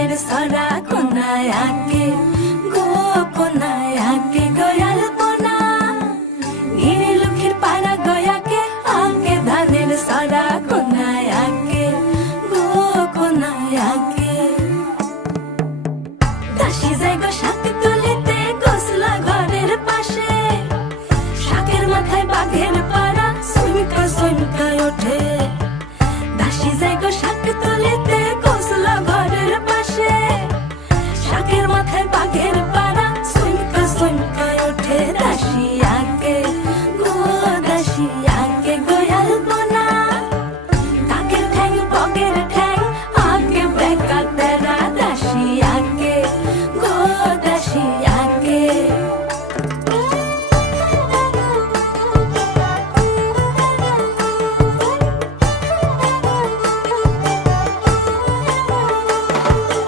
সরা কোনায় আঁকে গো কোনায় আঁকে গয়াল কোনা গিরি লক্ষ্মীর পাড়া গয়াকে আঁকে ধানের সরা কোনায় আঁকে গো কোনায় আঁকে দাসী যায়